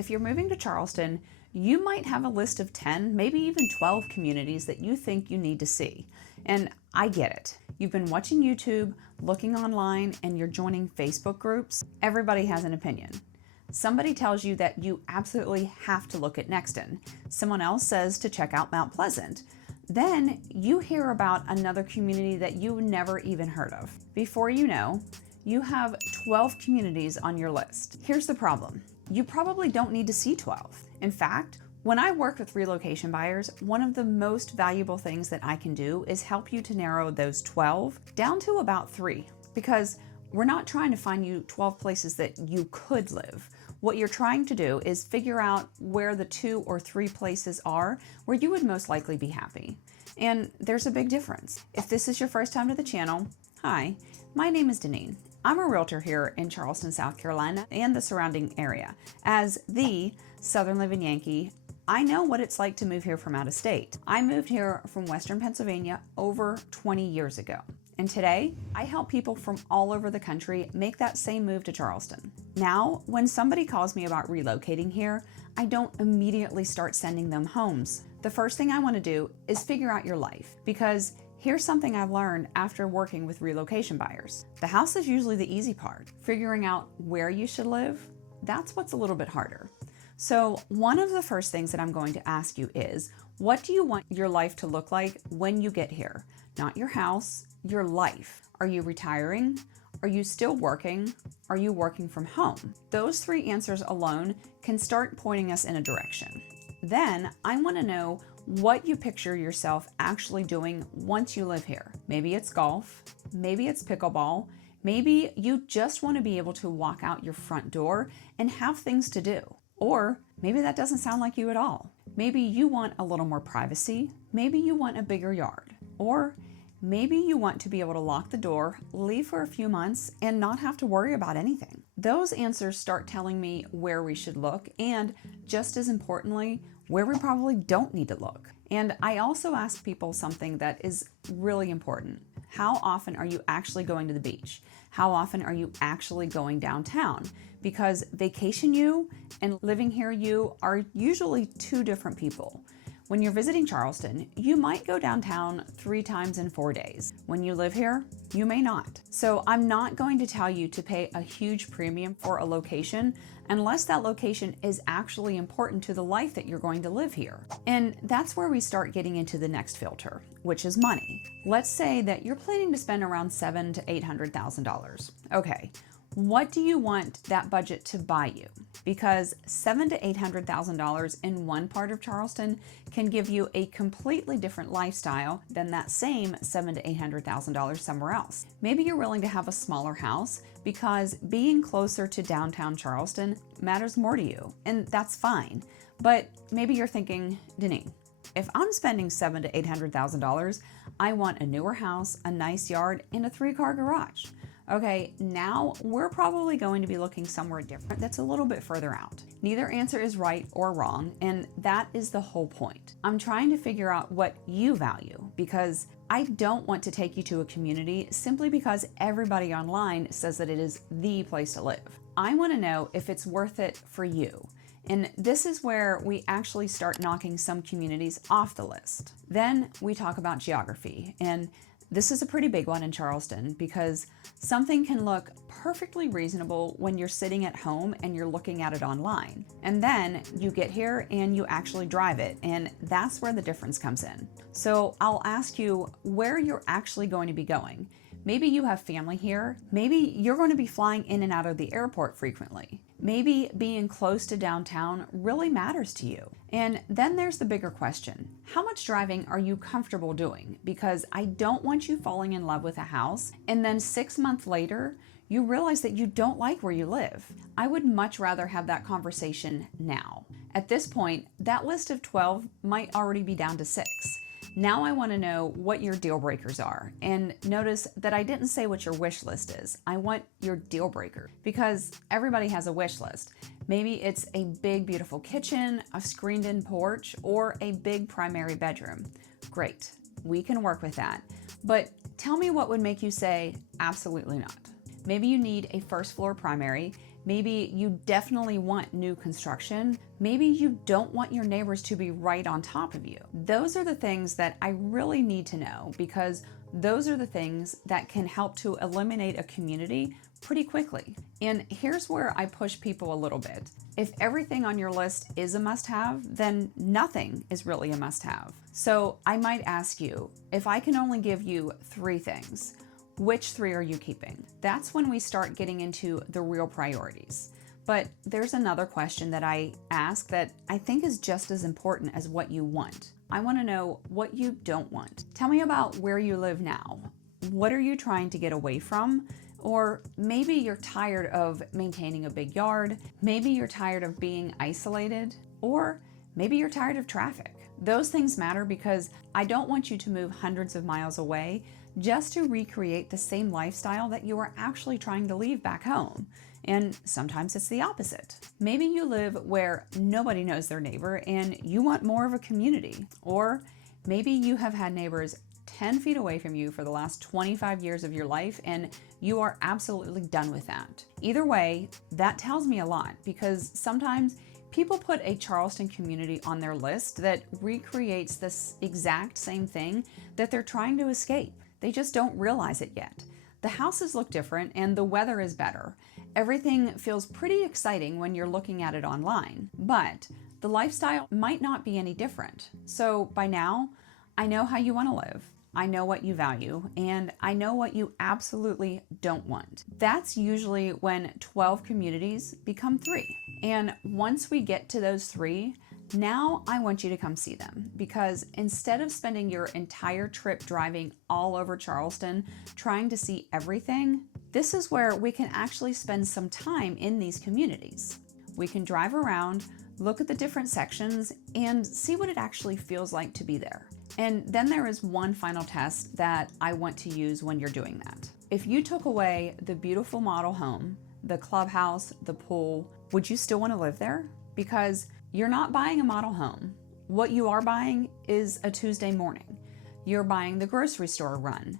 if you're moving to Charleston, you might have a list of 10, maybe even 12 communities that you think you need to see. And I get it. You've been watching YouTube, looking online, and you're joining Facebook groups. Everybody has an opinion. Somebody tells you that you absolutely have to look at Nexton. Someone else says to check out Mount Pleasant. Then you hear about another community that you never even heard of. Before you know, you have 12 communities on your list. Here's the problem. You probably don't need to see 12. In fact, when I work with relocation buyers, one of the most valuable things that I can do is help you to narrow those 12 down to about 3, because we're not trying to find you 12 places that you could live. What you're trying to do is figure out where the 2 or 3 places are where you would most likely be happy. And there's a big difference. If this is your first time to the channel, hi, my name is Deneen. I'm a realtor here in Charleston, South Carolina, and the surrounding area. As the Southern Living Yankee, I know what it's like to move here from out of state. I moved here from Western Pennsylvania over 20 years ago. And today, I help people from all over the country make that same move to Charleston. Now, when somebody calls me about relocating here, I don't immediately start sending them homes. The first thing I want to do is figure out your life, because here's something I've learned after working with relocation buyers. The house is usually the easy part. Figuring out where you should live, that's what's a little bit harder. So one of the first things that I'm going to ask you is, what do you want your life to look like when you get here? Not your house, your life. Are you retiring? Are you still working? Are you working from home? Those 3 answers alone can start pointing us in a direction. Then I want to know what you picture yourself actually doing once you live here. Maybe it's golf, maybe it's pickleball, maybe you just want to be able to walk out your front door and have things to do. Or maybe that doesn't sound like you at all. Maybe you want a little more privacy, maybe you want a bigger yard, or maybe you want to be able to lock the door, leave for a few months, and not have to worry about anything. Those answers start telling me where we should look, and just as importantly, where we probably don't need to look. And I also ask people something that is really important. How often are you actually going to the beach? How often are you actually going downtown? Because vacation you and living here you are usually 2 different people. When you're visiting Charleston, you might go downtown 3 times in 4 days. When you live here, you may not. So I'm not going to tell you to pay a huge premium for a location unless that location is actually important to the life that you're going to live here. And that's where we start getting into the next filter, which is money. Let's say that you're planning to spend around $700,000 to $800,000. Okay. What do you want that budget to buy you? Because $700,000 to $800,000 in one part of Charleston can give you a completely different lifestyle than that same $700,000 to $800,000 somewhere else. Maybe you're willing to have a smaller house because being closer to downtown Charleston matters more to you, and that's fine. But maybe you're thinking, Deneen, if I'm spending $700,000 to $800,000, I want a newer house, a nice yard, and a 3-car garage. Okay, now we're probably going to be looking somewhere different that's a little bit further out. Neither answer is right or wrong, and that is the whole point. I'm trying to figure out what you value, because I don't want to take you to a community simply because everybody online says that it is the place to live. I want to know if it's worth it for you. And this is where we actually start knocking some communities off the list. Then we talk about geography, and this is a pretty big one in Charleston because something can look perfectly reasonable when you're sitting at home and you're looking at it online. And then you get here and you actually drive it, and that's where the difference comes in. So I'll ask you where you're actually going to be going. Maybe you have family here. Maybe you're going to be flying in and out of the airport frequently. Maybe being close to downtown really matters to you. And then there's the bigger question. How much driving are you comfortable doing? Because I don't want you falling in love with a house and then 6 months later, you realize that you don't like where you live. I would much rather have that conversation now. At this point, that list of 12 might already be down to 6. Now I want to know what your deal breakers are. And notice that I didn't say what your wish list is. I want your deal breaker, because everybody has a wish list. Maybe it's a big, beautiful kitchen, a screened-in porch, or a big primary bedroom. Great, we can work with that. But tell me what would make you say, absolutely not. Maybe you need a first floor primary. Maybe you definitely want new construction. Maybe you don't want your neighbors to be right on top of you. Those are the things that I really need to know, because those are the things that can help to eliminate a community pretty quickly. And here's where I push people a little bit. If everything on your list is a must-have, then nothing is really a must-have. So I might ask you, if I can only give you 3 things, which 3 are you keeping? That's when we start getting into the real priorities. But there's another question that I ask that I think is just as important as what you want. I want to know what you don't want. Tell me about where you live now. What are you trying to get away from? Or maybe you're tired of maintaining a big yard. Maybe you're tired of being isolated. Or maybe you're tired of traffic. Those things matter, because I don't want you to move hundreds of miles away just to recreate the same lifestyle that you are actually trying to leave back home. And sometimes it's the opposite. Maybe you live where nobody knows their neighbor and you want more of a community. Or maybe you have had neighbors 10 feet away from you for the last 25 years of your life and you are absolutely done with that. Either way, that tells me a lot, because sometimes people put a Charleston community on their list that recreates this exact same thing that they're trying to escape. They just don't realize it yet. The houses look different and the weather is better. Everything feels pretty exciting when you're looking at it online, but the lifestyle might not be any different. So by now, I know how you want to live. I know what you value, and I know what you absolutely don't want. That's usually when 12 communities become 3. And once we get to those 3, now I want you to come see them, because instead of spending your entire trip driving all over Charleston trying to see everything, this is where we can actually spend some time in these communities. We can drive around, look at the different sections, and see what it actually feels like to be there. And then there is one final test that I want to use when you're doing that. If you took away the beautiful model home, the clubhouse, the pool, would you still want to live there? Because you're not buying a model home. What you are buying is a Tuesday morning. You're buying the grocery store run.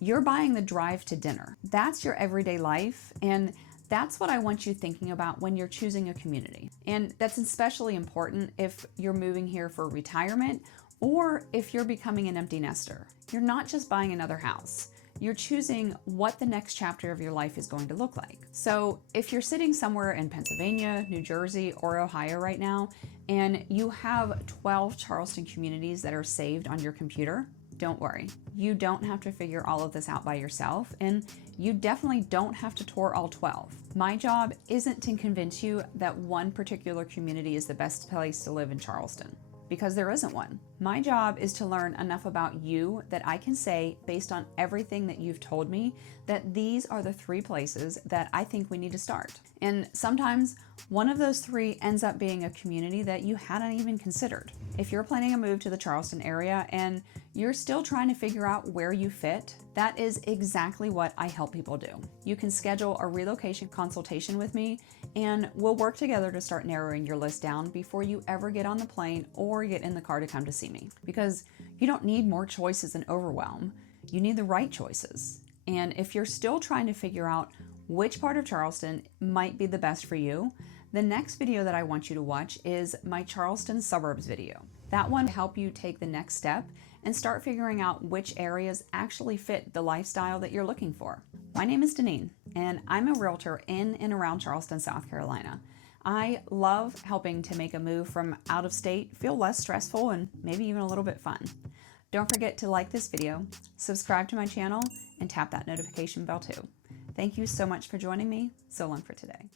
You're buying the drive to dinner. That's your everyday life, and that's what I want you thinking about when you're choosing a community. And that's especially important if you're moving here for retirement or if you're becoming an empty nester. You're not just buying another house. You're choosing what the next chapter of your life is going to look like. So if you're sitting somewhere in Pennsylvania, New Jersey, or Ohio right now, and you have 12 Charleston communities that are saved on your computer, don't worry. You don't have to figure all of this out by yourself, and you definitely don't have to tour all 12. My job isn't to convince you that one particular community is the best place to live in Charleston, because there isn't one. My job is to learn enough about you that I can say, based on everything that you've told me, that these are the 3 places that I think we need to start. And sometimes one of those 3 ends up being a community that you hadn't even considered. If you're planning a move to the Charleston area and you're still trying to figure out where you fit, that is exactly what I help people do. You can schedule a relocation consultation with me, and we'll work together to start narrowing your list down before you ever get on the plane or get in the car to come to see me. Because you don't need more choices and overwhelm. You need the right choices. And if you're still trying to figure out which part of Charleston might be the best for you, the next video that I want you to watch is my Charleston suburbs video. That one will help you take the next step and start figuring out which areas actually fit the lifestyle that you're looking for. My name is Deneen, and I'm a realtor in and around Charleston, South Carolina. I love helping to make a move from out of state feel less stressful and maybe even a little bit fun. Don't forget to like this video, subscribe to my channel, and tap that notification bell too. Thank you so much for joining me. So long for today.